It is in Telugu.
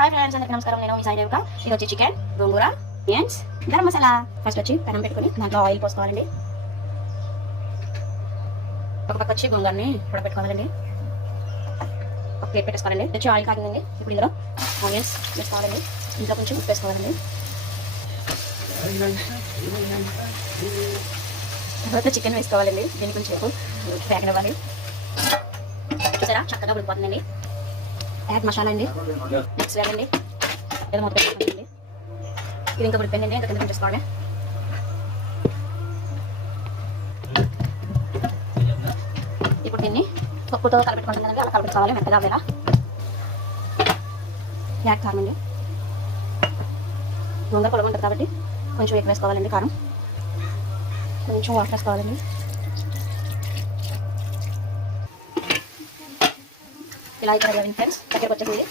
హాయ్ ఫ్రెండ్స్, అందరికీ నమస్కారం. నేను మీ సాయి దేవిక. ఇది వచ్చి చికెన్, గోంగూర, ఆనియన్స్, గరం మసాలా. ఫస్ట్ వచ్చి పెనం పెట్టుకుని దాంట్లో ఆయిల్ పోసుకోవాలండి. ఒక పక్క వచ్చి గోంగూరని ఉడకపెట్టుకోవాలండి. ఒక ప్లేట్ పెట్టేసుకోవాలండి. వచ్చి ఆయిల్ కాగిందండి. ఇప్పుడు ఇందులో ఆనియన్స్ వేసుకోవాలండి. ఇంట్లో కొంచెం ఉప్పు వేసుకోవాలండి. తర్వాత చికెన్ వేసుకోవాలండి. దీన్ని కొంచెం ప్యాకెట్ అవ్వాలి. చూసారా, చక్కగా ఉడికిపోతుందండి. యాడ్ మసాలా అండి. నెక్స్ట్ వేయండి. ఏదో మొత్తం పెట్టుకోండి. ఇది ఇంకా ఉడిపోయిందండి. ఇంకా కింద పెట్టేసుకోవాలి. ఇప్పుడు దీన్ని పప్పుతో కలపెట్టుకుంటుంది కదండి, అలా కలపెట్టుకోవాలి మెత్తగా అవేలా. యాడ్ కారం అండి. గోంగూర పొలం ఉంటుంది కాబట్టి కొంచెం ఎక్కువ వేసుకోవాలండి కారం. కొంచెం వాటర్ వేసుకోవాలండి. ఇలా ఇక్కడ ఫ్రెండ్స్ దగ్గరకు వచ్చేసింది.